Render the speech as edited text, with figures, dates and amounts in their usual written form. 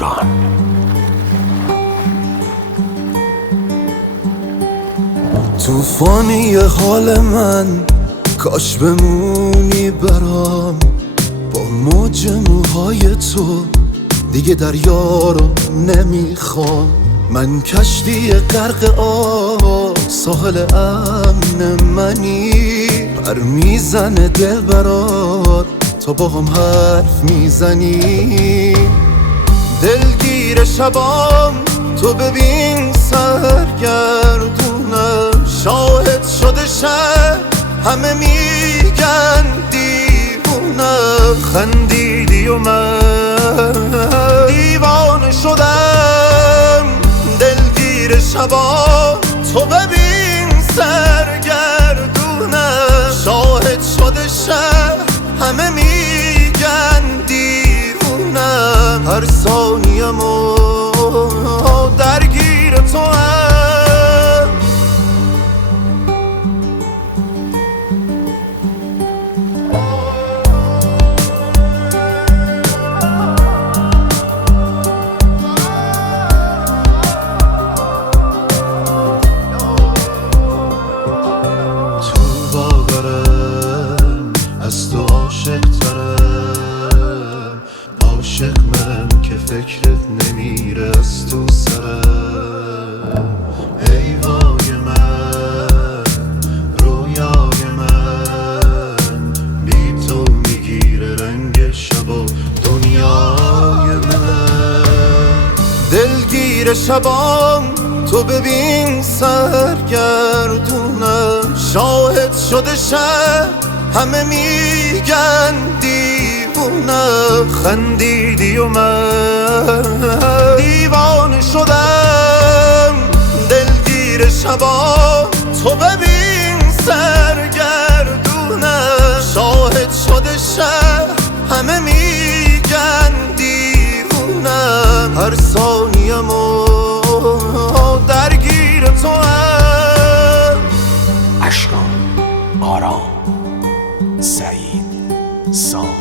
توران. توفانی حال من، کاش بمونی برام. با موج موهای تو دیگه دریا رو نمیخوام. من کشتی غرق آب، ساحل امن منی. پر میزنه دل برات، تو با هم حرف میزنی. دلگیر شبام، تو ببین سرگردونم. شاهد شده شهر، همه میگن دیوونم. خندیدی و من دیوانه شدم. دلگیر شبام، تو ببین سرگردونم. شاهد شده شهر، همه میگن دیوونم. هر ثانیه‌مو درگیر تو هم. تو باورم از تو عاشق ترم. عاشق منم که فکرت نمیره از تو سرم. ای وای من، رویای من، بی تو میگیره رنگ شب و دنیای من. دلگیر شبام، تو ببین سرگردونم. شاهد شده شهر، همه میگن دیوونم. خندیدی و من دیوانه شدم. دلگیر شبام، تو ببین سرگردونم. شاهد شده شهر، همه میگن دیوونم. هر ثانیه‌مو درگیر تو هم. اشکان، آرام، سعید، سام.